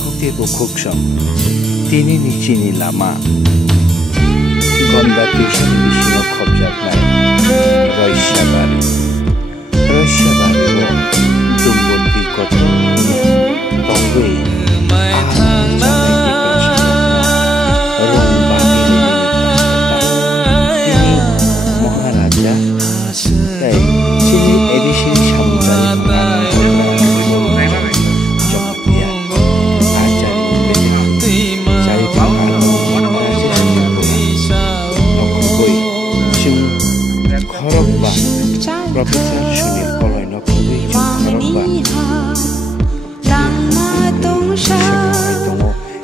khukte khuksam tini ni chini lama gonda tishan bishino khobjatnai Roishabari wo dumboti koto tongwei Maharaja sini edisi Profesor Sunil Koloino Kuwi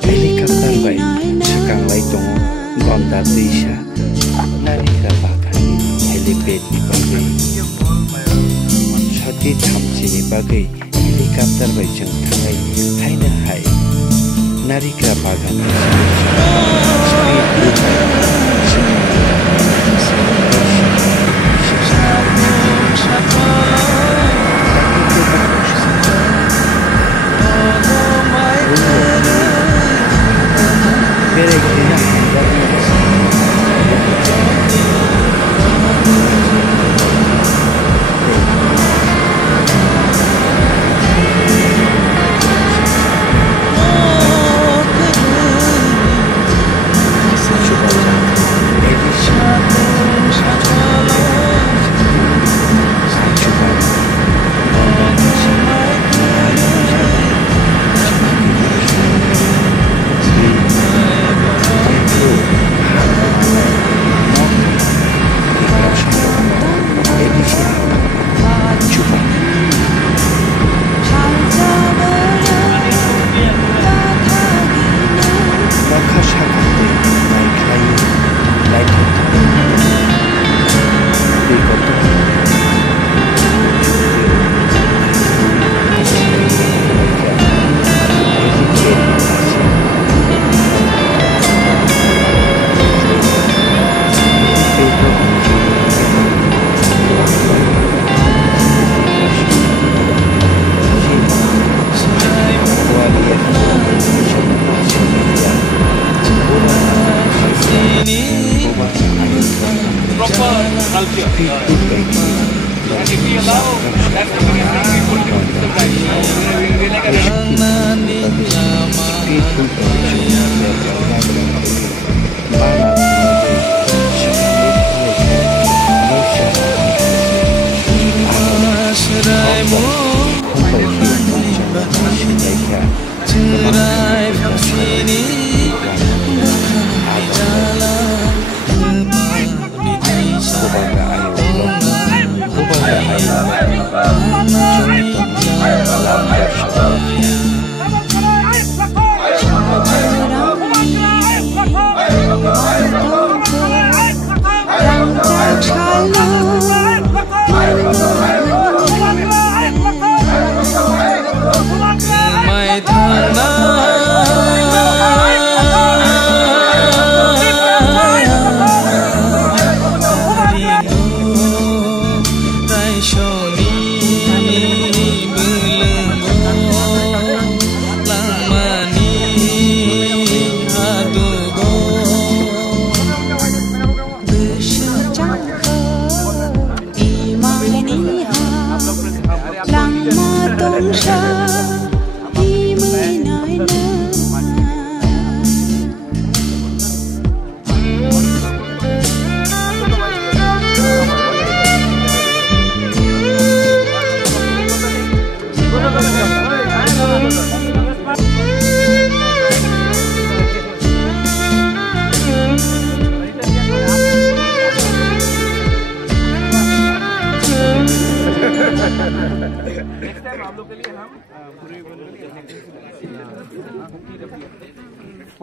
helikopter bai sakang lai tongo gonda desa narika bakani helipad ni bagai sati thamchi ni bagai helikopter bai jeng thangai haina hai narika bagani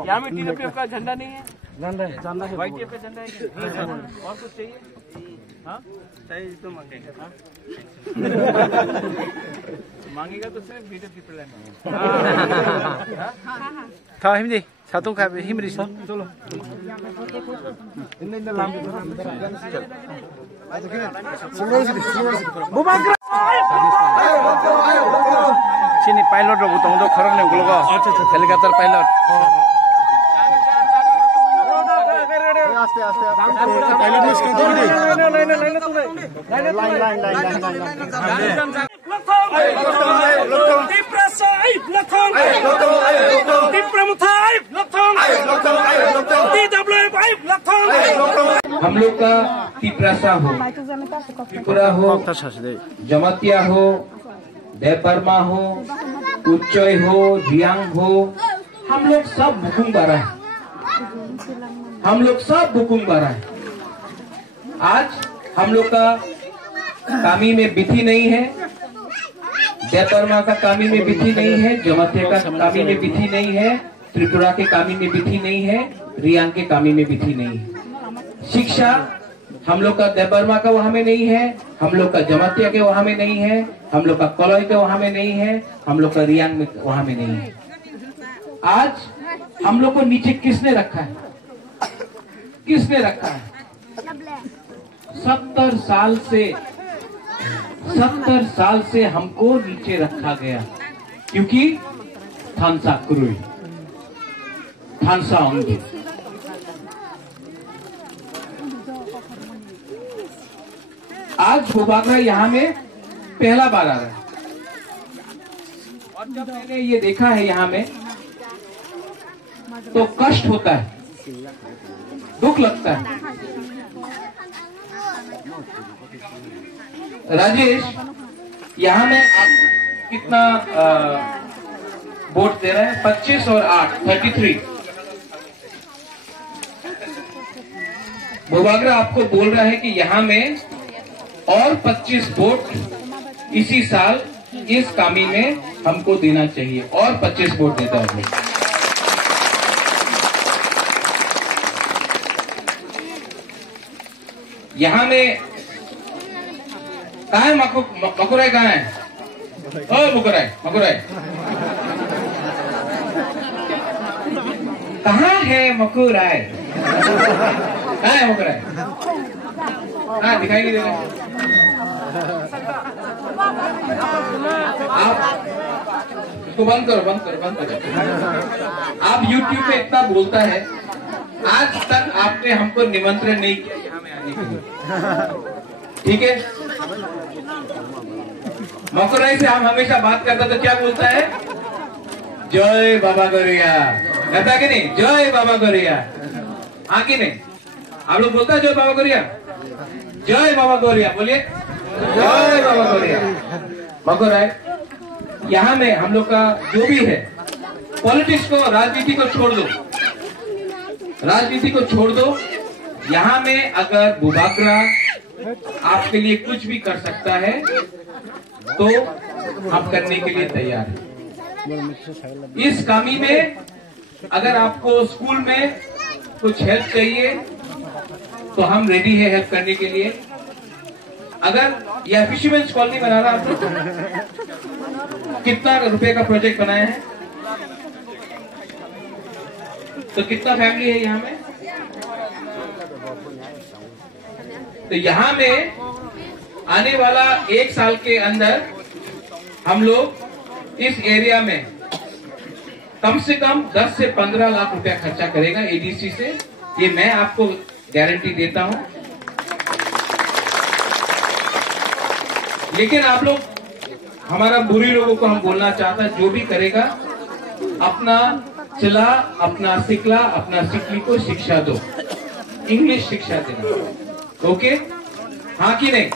यहाँ में TWF का झंडा नहीं है, झंडा है, YTF का झंडा है क्या? और कुछ चाहिए? हाँ चाहिए तो मांगेगा, मांगेगा तो सिर्फ BTF प्लान था हिमदी सातों का हिमरी सा चलो इन लाम sini pilot ro butong do khorong ne gulo helicopter pilot aste aste pilot miss कर दो हम लोग का तिप्रासा हो, त्रिपुरा हो, जमातिया हो, देपरमा हो, उच्चय हो, रियांग हो, हम लोग सब बुकुंग बारा है। हम लोग सब बुकुंग बारा है। आज हम लोग का कामी में बिथी नहीं है, देपरमा का कामी में बिथी नहीं है, जमातिया का कामी में बिथी नहीं है, त्रिपुरा के कामी में बिथी नहीं है, रियांग के कामी में बिथी नहीं है। शिक्षा हम लोग का देबरमा का वहां में नहीं है, हम लोग का जमातिया के वहां में नहीं है, हम लोग का कलौय के वहां में नहीं है, हम लोग का रियांग में वहां में नहीं है। आज हम लोग को नीचे किसने रखा है? किसने रखा है? 70 साल से हमको नीचे रखा गया, क्योंकि थानसा क्रुई, थानसा होंगे। आज भूभागरा यहाँ में पहला बार आ रहा है और जब मैंने ये देखा है यहाँ में तो कष्ट होता है, दुख लगता है। राजेश, यहाँ में आप कितना वोट दे रहे हैं? 25 और 8 33। भूभागरा आपको बोल रहा है कि यहाँ में और 25 वोट इसी साल इस कामी में हमको देना चाहिए, और 25 वोट देता है। यहाँ में कहाँ है मकुराई? कहाँ है? ओ मकुराई कहाँ है मकुराई? कहाँ है मकुराई? हाँ, दिखाई नहीं दे रहा। आप इसको बंद करो। आप YouTube पे इतना बोलता है, आज तक आपने हमको निमंत्रण नहीं किया यहाँ में आने के लिए, ठीक है? मकुराई से हम हमेशा बात करता तो क्या बोलता है? जय बाबा गौरिया, कहता कि नहीं? जय बाबा गौरिया, हाँ कि नहीं? आप लोग बोलता है जय बाबा गौरिया? जय बाबा गौरिया बोलिए, जय बाबा गौरिया। मकुराई, यहाँ में हम लोग का जो भी है, पॉलिटिक्स को, राजनीति को छोड़ दो, राजनीति को छोड़ दो। यहाँ में अगर भूभागरा आपके लिए कुछ भी कर सकता है तो हम करने के लिए तैयार हैं। इस कामी में अगर आपको स्कूल में कुछ हेल्प चाहिए तो हम रेडी है हेल्प करने के लिए। अगर यह फिशरमैन्स कॉलोनी बना रहा आप लोग, कितना रुपए का प्रोजेक्ट बनाया है? तो कितना फैमिली है यहाँ में? तो यहाँ में आने वाला 1 साल के अंदर हम लोग इस एरिया में कम से कम 10 से 15 लाख रुपया खर्चा करेगा एडीसी से, ये मैं आपको गारंटी देता हूं। लेकिन आप लोग, हमारा बुरी लोगों को हम बोलना चाहता है, जो भी करेगा अपना चला, अपना सिखला, अपना सिखली को शिक्षा दो, इंग्लिश शिक्षा देना, ओके? हाँ कि नहीं?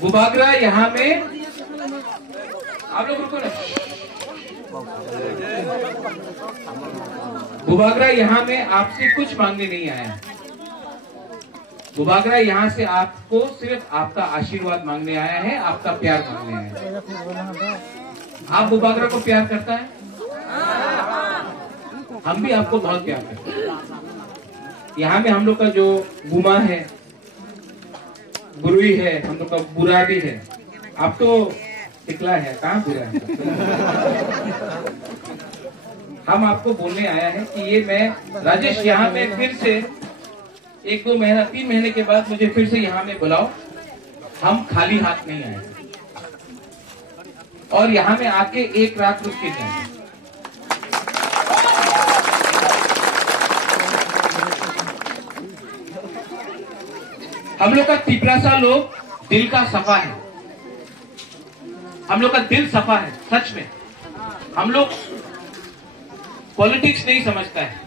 भूभागरा यहाँ में आप लोग रुको ना। भूभागरा यहाँ में आपसे कुछ मांगने नहीं आया। भूभागरा यहाँ से आपको सिर्फ आपका आशीर्वाद मांगने आया है, आपका प्यार मांगने आया है। आप भूभागरा को प्यार करता है? हम भी आपको बहुत प्यार करते हैं। यहाँ में हम लोग का जो बुमा है, बुरुई है, हम लोग का बुराडी है, आप तो टिकला है, कहाँ बुरा है? हम आपको बोलने आया है कि ये मैं राजेश, यहाँ में फिर से 1-2 महीना 3 महीने के बाद मुझे फिर से यहाँ में बुलाओ। हम खाली हाथ नहीं आए, और यहाँ में आके एक रात रुक के जाएंगे। हम लोग का तिपरासा लोग दिल का सफा है, हम लोग का दिल सफा है सच में। हम लोग पॉलिटिक्स नहीं समझता है,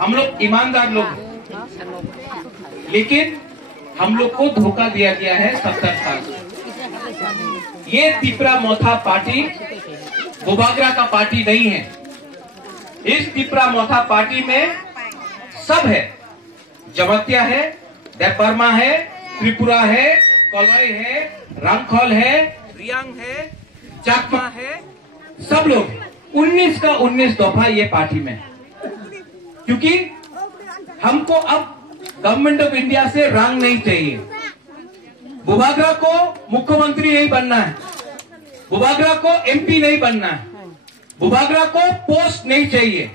हम लोग ईमानदार लोग हैं। लेकिन हम लोग को धोखा दिया गया है 70 साल से। ये तिपरा मोथा पार्टी बुबागरा का पार्टी नहीं है। इस तिपरा मोथा पार्टी में सब है, जमतिया है, देवबर्मा है, त्रिपुरा है, कोलोई है, रामखोल है, रियांग है, चाकमा है, सब लोग 19 का 19 दफा ये पार्टी में है। क्योंकि हमको अब गवर्नमेंट ऑफ इंडिया से रंग नहीं चाहिए। बुबागरा को मुख्यमंत्री नहीं बनना है, बुबागरा को एमपी नहीं बनना है, बुबागरा को पोस्ट नहीं चाहिए।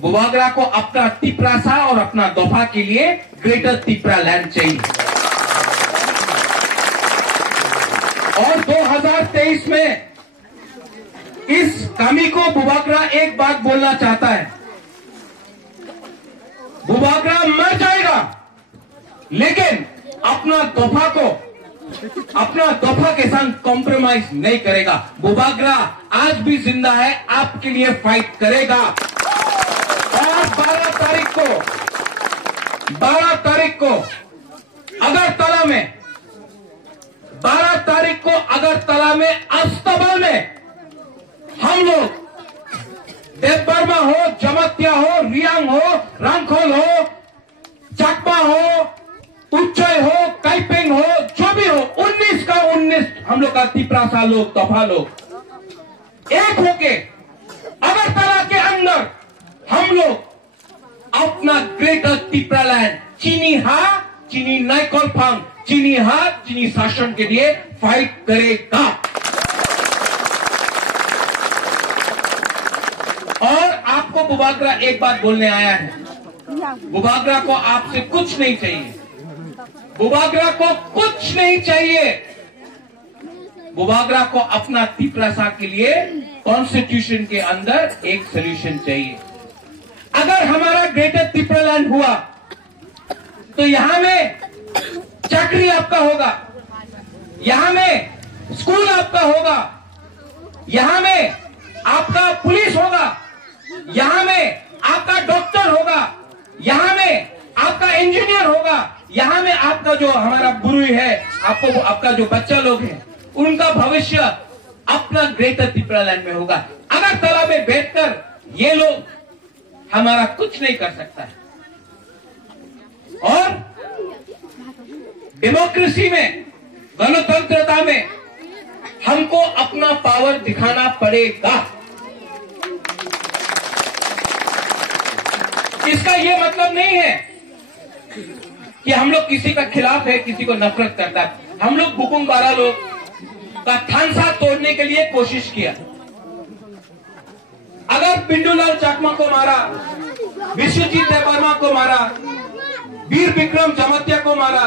बुबागरा को अपना तिपरासा और अपना दफा के लिए ग्रेटर तिपरा लैंड चाहिए। और 2023 में इस कमी को बुबागरा एक बात बोलना चाहता है, बुबागरा मर जाएगा लेकिन अपना दफा के संग कॉम्प्रोमाइज नहीं करेगा। बुबागरा आज भी जिंदा है, आपके लिए फाइट करेगा। और 12 तारीख को अगरतला में अस्तबल में हम लोग देवबर्मा हो, जमतिया हो, रियांग हो, रामखोल हो, चाकमा हो, उच्चय हो, काइपेंग हो, जो भी हो, 19 का 19 हम लोग का तिपरासा लोग, दफा लोग एक होके अगरतला के अंदर हम लोग अपना ग्रेटर तिपरा लैंड चीनी नाइकोलफांग, चीनी शासन के लिए फाइट करेगा। और आपको बुबागरा एक बात बोलने आया है, बुबागरा को आपसे कुछ नहीं चाहिए, बुबागरा को कुछ नहीं चाहिए। बुबागरा को अपना तिपरासा के लिए कॉन्स्टिट्यूशन के अंदर एक सोल्यूशन चाहिए। अगर हमारा ग्रेटर तिपरा लैंड हुआ तो यहां में चाकरी आपका होगा, यहां में स्कूल आपका होगा, यहां में आपका पुलिस होगा, यहां में आपका डॉक्टर होगा, यहां में आपका इंजीनियर होगा, यहां में आपका जो हमारा बुरुई है, आपको आपका जो बच्चा लोग है, उनका भविष्य अपना ग्रेटर तिपरा लैंड में होगा। अगरतला में बैठकर ये लोग हमारा कुछ नहीं कर सकता है। और डेमोक्रेसी में, गणतंत्रता में हमको अपना पावर दिखाना पड़ेगा। इसका ये मतलब नहीं है कि हम लोग किसी का खिलाफ है, किसी को नफरत करता है। हम लोग बुकुंग बारा लोग का थानसा तोड़ने के लिए कोशिश किया। अगर पिंडूलाल चाकमा को मारा, विश्वजीत देवबर्मा को मारा, वीर विक्रम जमतिया को मारा,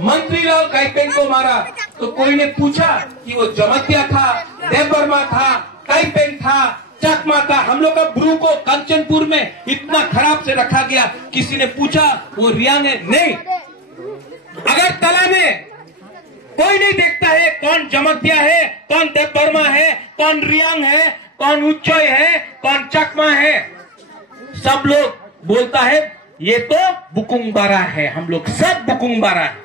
मंत्रीलाल काइपेंग को मारा, तो कोई ने पूछा कि वो जमतिया था, देवबर्मा था, काइपेंग था, चाकमा था। हम लोग का ब्रू को कंचनपुर में इतना खराब से रखा गया, किसी ने पूछा वो रियांग है? नहीं। अगर तला में कोई नहीं देखता है कौन जमतिया है, कौन देवबर्मा है, कौन रियांग है, कौन उच्चय है, कौन चाकमा है, सब लोग बोलता है ये तो बुकुंग बारा है, हम लोग सब बुकुंग बारा है।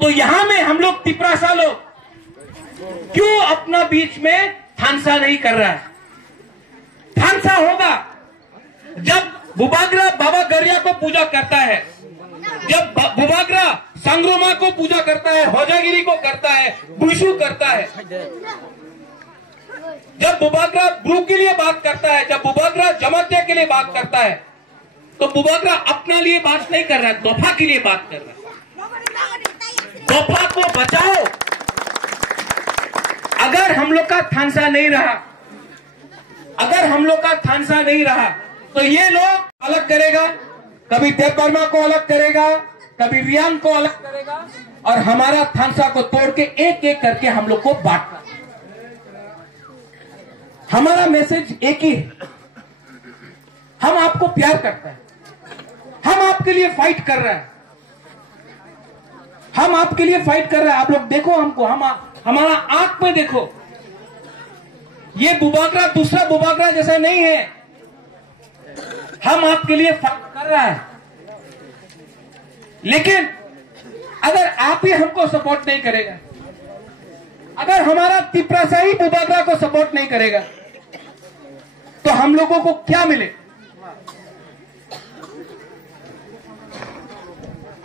तो यहां में हम लोग तिपरासा लोग क्यों अपना बीच में थानसा नहीं कर रहा है? थानसा होगा जब बुबागरा बाबा गरिया को पूजा करता है, जब बुबागरा संग्रोमा को पूजा करता है, होजागिरी को करता है, बुशु करता है, जब बुबागरा ब्रू के लिए बात करता है, जब बुबागरा जमतिया के लिए बात करता है, तो बुबागरा अपने लिए बात नहीं कर रहा है, दफा के लिए बात कर रहा है। दफा को बचाओ। अगर हम लोग का थानसा नहीं रहा, अगर हम लोग का थानसा नहीं रहा, तो ये लोग अलग करेगा, कभी देवबर्मा को अलग करेगा, कभी रियांग को अलग करेगा, और हमारा थानसा को तोड़ के एक एक करके हम लोग को बांटना। हमारा मैसेज एक ही है, हम आपको प्यार करते हैं, हम आपके लिए फाइट कर रहे हैं, हम आपके लिए फाइट कर रहे हैं। आप लोग देखो हमको, हमारा आंख में देखो, ये बुबागरा दूसरा बुबागरा जैसा नहीं है, हम आपके लिए फाइट कर रहे हैं। लेकिन अगर आप ही हमको सपोर्ट नहीं करेगा, अगर हमारा तिपरासा ही बुबागरा को सपोर्ट नहीं करेगा, तो हम लोगों को क्या मिले?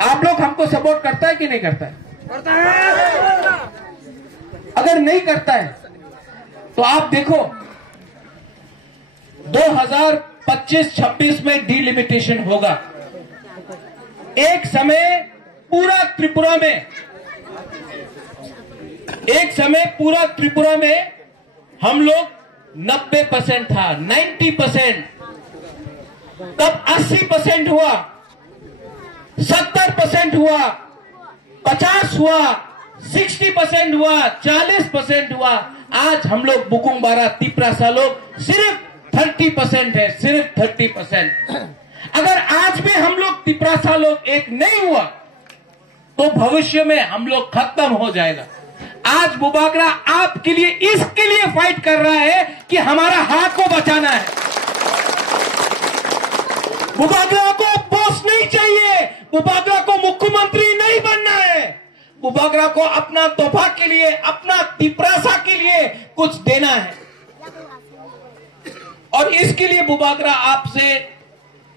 आप लोग हमको सपोर्ट करता है कि नहीं करता है? करता है। अगर नहीं करता है तो आप देखो 2025-26 में डिलिमिटेशन होगा। एक समय पूरा त्रिपुरा में हम लोग 90% था, 90%, तब 80% हुआ, 70% हुआ, 50 हुआ, 60% हुआ, 40% हुआ। आज हम लोग बुकुंग बारा तिपरासा लोग सिर्फ 30% है, सिर्फ 30%। अगर आज भी हम लोग तिपरासा लोग एक नहीं हुआ तो भविष्य में हम लोग खत्म हो जाएगा। आज बुबागरा आपके लिए इसके लिए फाइट कर रहा है कि हमारा हक को बचाना है। बुबागरा को बॉस नहीं चाहिए, बुबागरा को मुख्यमंत्री नहीं बनना है, बुबागरा को अपना तोहफा के लिए, अपना तिपरासा के लिए कुछ देना है। और इसके लिए बुबागरा आपसे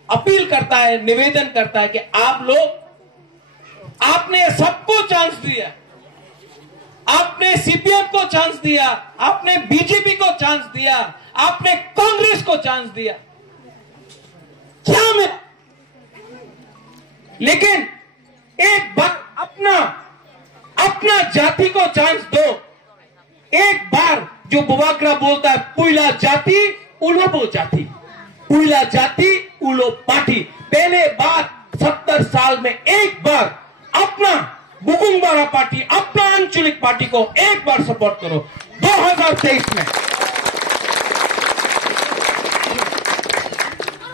अपील करता है, निवेदन करता है कि आप लोग, आपने सबको चांस दिया, आपने सीपीएम को चांस दिया, आपने बीजेपी को चांस दिया, आपने कांग्रेस को चांस दिया, क्या मिला? लेकिन एक बार अपना जाति को चांस दो। एक बार जो बुबागरा बोलता है पुइला जाति उलोबो जाति, पुइला जाति उलो पार्टी, पहले बार 70 साल में एक बार अपना बुकुंग बारा पार्टी, अपना आंचलिक पार्टी को एक बार सपोर्ट करो। 2023 में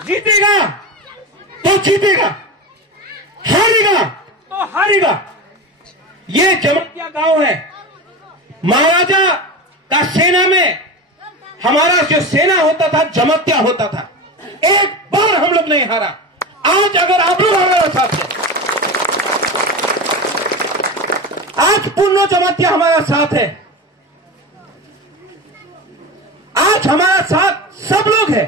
जीतेगा तो जीतेगा, हारेगा तो हारेगा। ये जमतिया गांव है, महाराजा का सेना में हमारा जो सेना होता था जमतिया होता था, एक बार हम लोग नहीं हारा। आज अगर आप लोग हमारे साथ हैं, आज पूर्ण जमतिया हमारा साथ है, आज हमारा साथ सब लोग हैं।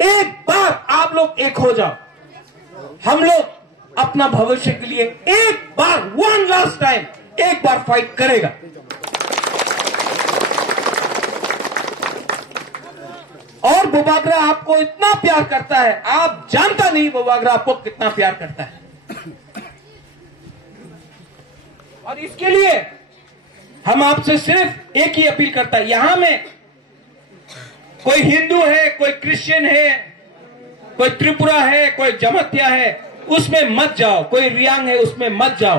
एक बार आप लोग एक हो जाओ, हम लोग अपना भविष्य के लिए एक बार, वन लास्ट टाइम, एक बार फाइट करेगा। और बुबागरा आपको इतना प्यार करता है, आप जानता नहीं बुबागरा आपको कितना प्यार करता है। और इसके लिए हम आपसे सिर्फ एक ही अपील करता है, यहां में कोई हिंदू है, कोई क्रिश्चियन है, कोई त्रिपुरा है, कोई जमतिया है, उसमें मत जाओ, कोई रियांग है उसमें मत जाओ।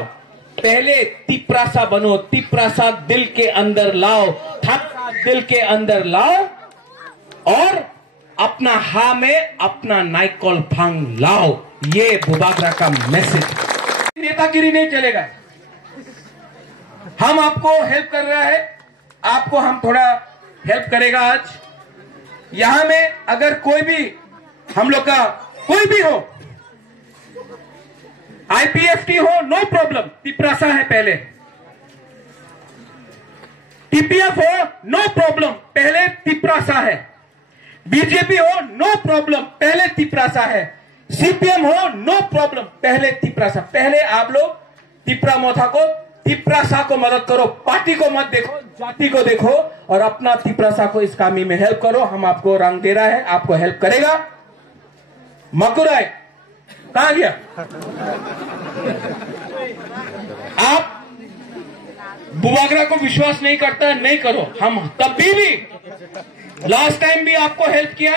पहले तिपरासा बनो, तिपरासा दिल के अंदर लाओ, थापसा दिल के अंदर लाओ, और अपना हा में अपना नाइकॉल फांग लाओ। ये बुबागरा का मैसेज। नेतागिरी नहीं चलेगा, हम आपको हेल्प कर रहा है, आपको हम थोड़ा हेल्प करेगा। आज यहां में अगर कोई भी हम लोग का कोई भी हो, आईपीएफटी हो, नो प्रॉब्लम, तिपरासा है पहले, टीपीएफ हो, नो प्रॉब्लम, पहले तिपरासा है, बीजेपी हो, नो प्रॉब्लम, पहले तिपरासा है, सीपीएम हो, नो प्रॉब्लम, पहले तिपरासा। पहले आप लोग तिपरा मोथा को, तिपरासा को मदद करो, पार्टी को मत देखो, जाति को देखो, और अपना तिपरासा को इस कामी में हेल्प करो। हम आपको रंग दे रहा है, आपको हेल्प करेगा। मकुराय कहां गया? आप बुबागरा को विश्वास नहीं करता है, नहीं करो। हम कभी भी, लास्ट टाइम भी आपको हेल्प किया,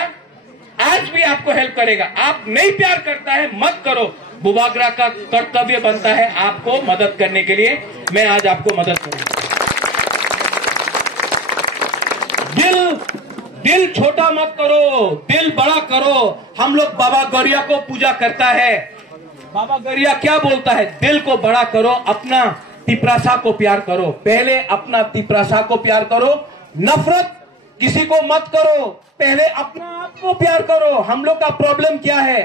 आज भी आपको हेल्प करेगा। आप नहीं प्यार करता है, मत करो। बुबागरा का कर्तव्य बनता है आपको मदद करने के लिए। मैं आज आपको मदद करूंगा। दिल दिल छोटा मत करो, दिल बड़ा करो। हम लोग बाबा गौरिया को पूजा करता है। बाबा गौरिया क्या बोलता है? दिल को बड़ा करो, अपना तिपरासा को प्यार करो। पहले अपना तिपरासा को प्यार करो, नफरत किसी को मत करो, पहले अपना आप को प्यार करो। हम लोग का प्रॉब्लम क्या है?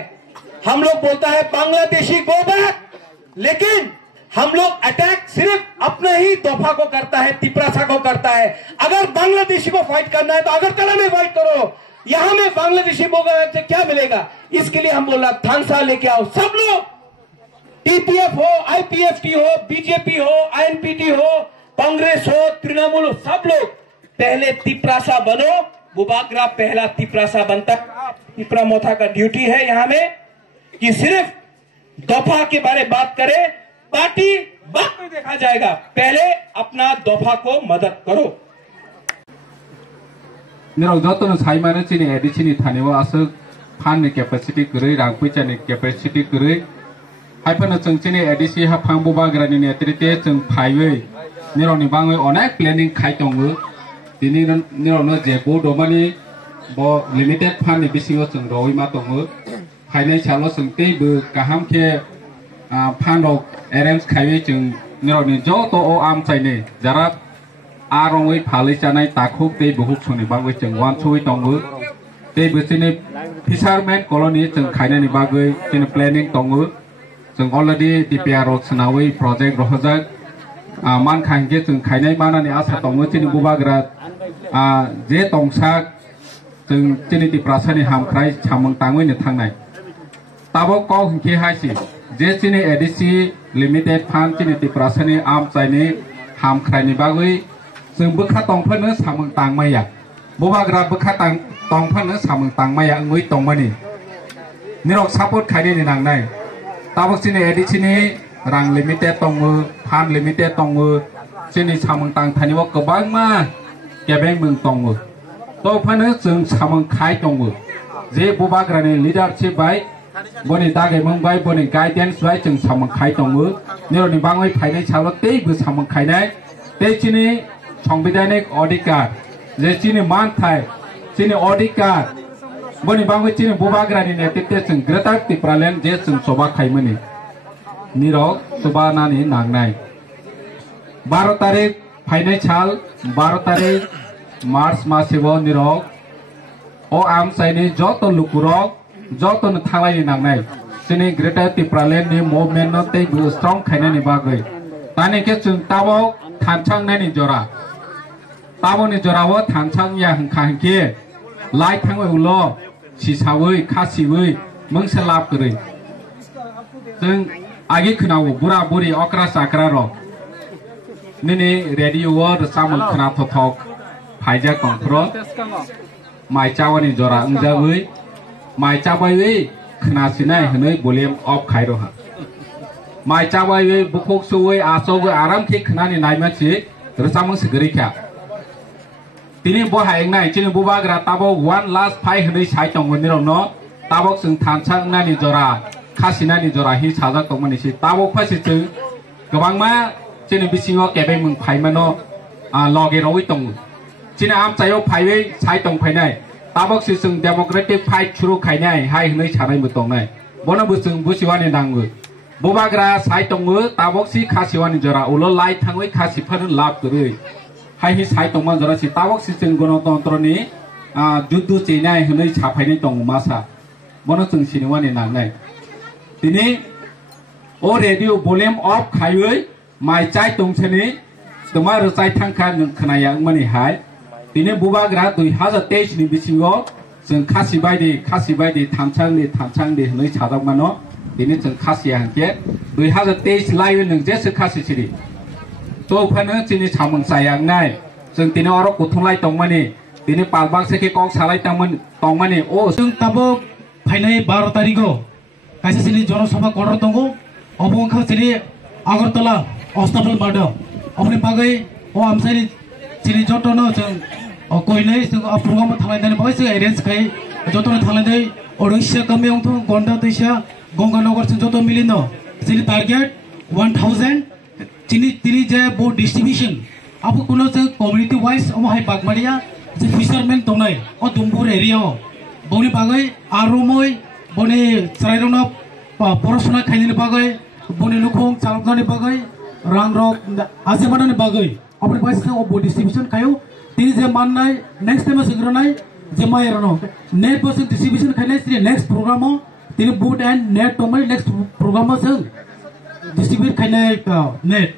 हम लोग बोलता है बांग्लादेशी गो बैक, लेकिन हम लोग अटैक सिर्फ अपना ही तोहफा को करता है, तिपरासा को करता है। अगर बांग्लादेशी को फाइट करना है तो अगरतला में फाइट करो। यहां में बांग्लादेशी बोगा से क्या मिलेगा? इसके लिए हम बोला थानसा लेके आओ। सब लोग, टीपीएफ हो, आईपीएफटी हो, बीजेपी हो, आईएनपीटी हो, कांग्रेस हो, तृणमूल हो, सब लोग पहले तिपरासा बनो। बुबागरा पहला तिपरासा बनता है। तिपरा मोथा का ड्यूटी है यहाँ में कि सिर्फ दफा के बारे बात करे, पार्टी बाद में देखा जाएगा, पहले अपना दफा को मदद करो। निराव जतन साइमाने चिनी एडिचिनी थानेवा आसो फान कैपेसिटी गरै रां पैसानि कैपेसिटी गरै हाइफानो जों चिनी एडिसि हा फां बुबाग्रानि नेतृत्वे जों फाइयै निरावनि बाङै अनेक प्लेनिं खाय दङो। दिनै निरावनो जेबो दमानि ब लिमिटेड फाननि बिसिङाव जों रवै मा दङो। फाइनाय सालो जों तेबो गाहाम के फान्डव एरेन्ज खायै जों निरावनि जत ओ आम चाइने जारा आरङै फालै जानाय ताखौ दै बहु सनि बागै जों वानसुयै दङो। दै बोसोरनि फिसारमेन कलनि जों खायनायनि बागै जों प्लेनिं दङो। जों अलरेडि डिपिआर सोनावै प्रजेक्ट रहजाक मान खांगे जों खायनाय मानानि आसा दङो। जोंनि बुबाग्रा जे दंसाक जों जोंनि तिपरासानि हामख्राय सामों ताङैनो थांनाय ताबो कौ हिंखे हायसि जे जोंनि एडिसि लिमिटेड फान्ड जोंनि तिपरासानि आम चाइनि हामख्रायनि बागै जों बोखा दंफानो सामों तांमाया बुबाग्रा बोखा दंफानो सामों तांमाया ओङै दंमानि निरक सापर्ट खायनायनि नांनाय ताबो जोंनि एडिसिनि रां लिमिटेड दङो, फान्ड लिमिटेड दङो। जोंनि सामों तांथानिवा गोबां मा केबें मों दङो। दंफानो जों सामों खाय दङो। जे बुबाग्रानि लिडारशिप बाय बनि दागे मोंबाय बनि गाइडेंस बाय जों सामों खाय दङो। निरनि बाङै फायनाय साल तेबो सामों खायनाय ते चिनि संविधानिक अधिकार जे चिनि मानथाय चिनि अधिकार बनि बाङै चिनि बुबाग्रानि नेतृत्वे जों ग्रेटर त्रिपुरालेण्ड जे जों सभा खायमोनि निरक सुबानानि नांनाय 12 तारिख फायनाय साल 12 तारिख मार्च मासेव निरक ओ आम चाइनि जत लुकुरक जत थांलायनि नांनाय जोंनि ग्रेटर त्रिपुरालेण्डनि मुभमेन्ट तेबो स्ट्रं खायनायनि बागै तानिके जों ताबो थानसांनायनि जरा ताबोनि जरावो थानसांया हंखा हंखे लाइ थाङै उल सिसावै खासिवै मोंसे लाब गरै जों आगे खोनावो बुरा बुरि अक्रा साक्रा र निनि रेडिअ सामोल खोना थथक फाइजा कंफ्र माइचावानि जरा अंजावै माइचाबायै खोनासिनाय हनै भलिउम अफ खायरहा माइचाबायै बुखक सौयै आसौयै आरामखे खोनानि नायमानसि रसामंस गरैखा दिनै बहायनाय चिनि बुबाग्रा ताबो 1 लास्ट 5 हनै साइ दंमोन निरनो ताबक जों थानसांनानि जरा खासिनानि जरा हि साजा दंमोनसि ताबो फासि जों गोबां मा चिनि बिसिङाव केबे मों फाइमानो लगे रवै दङ चिनि आम चाइयाव फाइयै साइ दं फाइनाय ताबक सि जों डेमोक्रेटिक फाइट शुरू खायनाय हाय हनै सानायबो दंनाय बनबो जों बुसिवानि नांगो बुबाग्रा साइ दङो ताबक सि खासिवानि जरा उल लाइ थाङै खासिफोर लाब गरै हाय हि साइ दंमा जरा सि ताबक सि जों गणतन्त्रनि जुद्ध चैनाय हनै साफायनाय दं मासा बन जों सिनेवानि नांनाय दिनै ओ रेडिअ भलिउम अफ खायै माइ चाइ दंसनि तमा रचाइ थांखा खोनाया माने हाय दिनै बुबाग्रा 2023 नि बिसिङाव जों खासि बायदि थानसांनि हनै सादावमानो दिनै जों खासिया हंके 2023 लायो नों जेसो खासि सिरि तो फानो चिनि सामों सायांनाय जों दिनै अर गथंलाय दंमानि दिनै पालबाक्सेके कं सालाय दंमानि ओ जों ताबो फाइनाय 12 तारिखआव काइसे चिनि जनसभा करर दङ अबंखा चिनि आगरतला अस्ताफल बाडो अपने बागै ओ आमसानि चिनि जतनो जों कोइनै जों प्रोग्राम थांलायनानै बागै जों एरेन्ज खाय जतनो थांलायनाय ओरैसिया गामियावथ गन्दा दैसा गंगानगर जों जत मिलिनो चिनि टारगेट 1000 चिनि जे बो डिस्ट्रीब्यूशन आपको कोनो जों कम्युनिटी वाइज अमहाय बागमारिया जे फिशारमेन तंगनाय ओ दुमपुर एरिया बनि बागै आरुमै बनि सरायरनो पराशना खायनि बागै बनि लुखुं चालकनानि बागै रांरक आजेबानानि बागै अपने पास ओ डिस्ट्रीब्यूशन खायो तिनि जे माननाय नेक्स्ट टाइम सग्रनाय जे मायरनो नेट बस डिस्ट्रीब्यूशन खायनाय सिरि नेक्स्ट प्रोग्राम तिनि बूट एंड नेट तंगनाय नेक्स्ट प्रोग्राम जों डिस्ट्रीब्यूट खायनाय नेट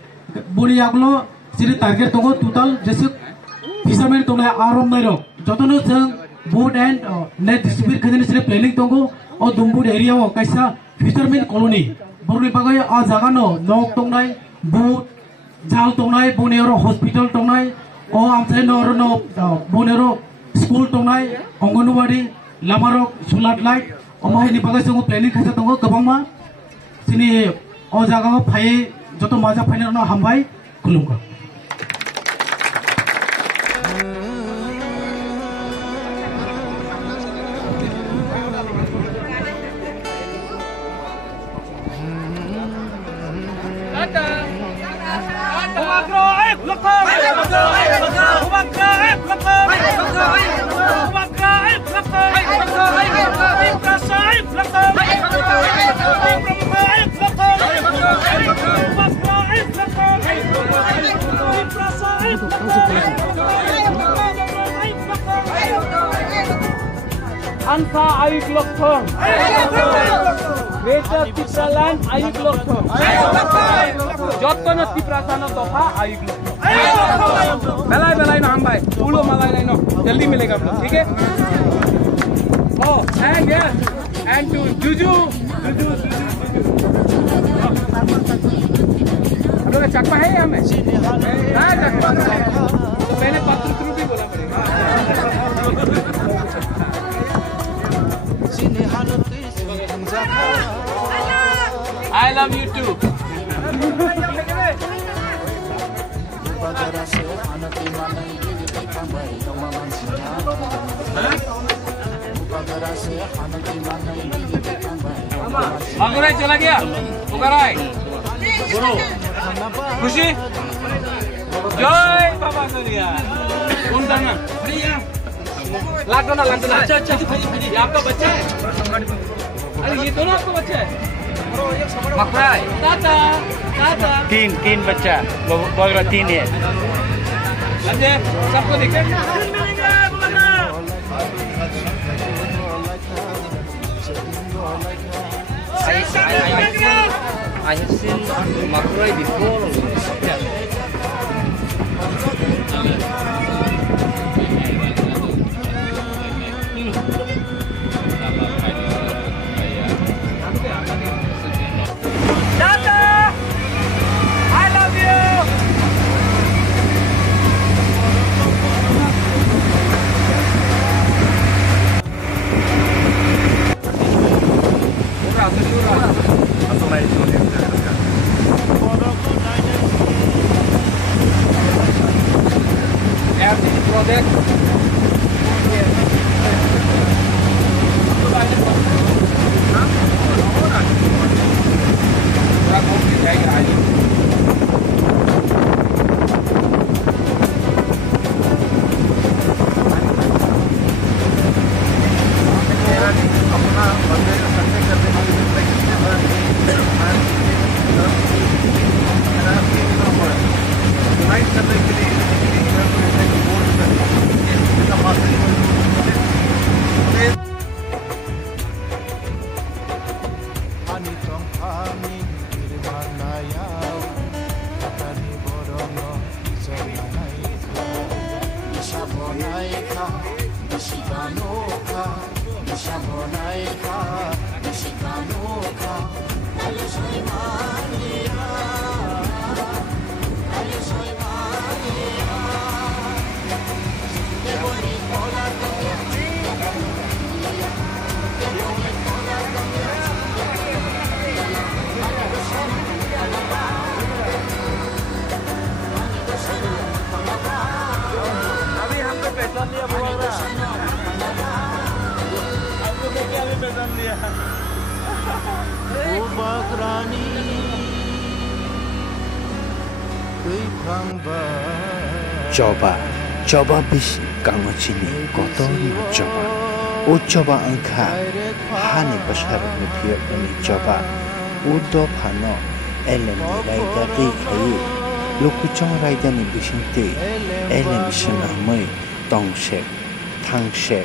बनि आगलो सिरि टारगेट दङ टोटल जेसे फिशारमेन तंगनाय आरम नायरो जतनो जों बूट एंड नेट डिस्ट्रीब्यूट खायनाय सिरि प्लानिंग दङ ओ दुमपुर एरिया कायसा फिशारमेन कॉलोनी बरनि बागै आ जागानो नक तंगनाय बूट जाल तंगनाय बनेरो हॉस्पिटल तंगनाय ओ आमसे नरनो बनेरो स्कूल तंगनाय अंगनवाड़ी लामारो सुलाट लाइट अमायनि बागै जों प्लानिंग खायसा दङ गोबांमा सिनि ओ जागाव फाय जतो माजा फाइनानो हामबाय खुलुमगा Anfa Ayuk Lokthong, Greater Tipraland Ayuk Lokthong, Jottono Tiprasana Tofa Ayuk Lokthong. Belai no हम भाई, उलो मलाई no, जल्दी मिलेगा हम लोग, ठीक है? Oh, and yes, and to Juju. हम लोग का चकमा है यहाँ में? हाँ चकमा है, तो पहले पत्र भी बोला पड़ेगा. I love you too. Bagurai चला गया, Bukarai. खुशी, जय बाबा करिया. कौन करना? लाटना. अच्छा. ये आपका बच्चा है? अरे ये दोनों आपका बच्चा है? मकराई. ताता. तीन बच्चा, बगरा 3 है. अच्छा, सबको देखे? I have seen Makarai before. Coba coba bis kango chini kotor coba o coba angka hani besar nupiak ini coba udo pano elem raida kai lukuchong raida ni bisinte elem senamai tongsek tangsek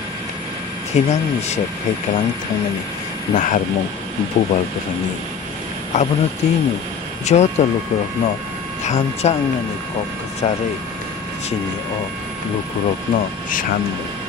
tinang ni sek hai kalang thangani naharmung bubal berani abono tinu joto lukurokno thamcha angani kok kachare chini o lukurokno shanmu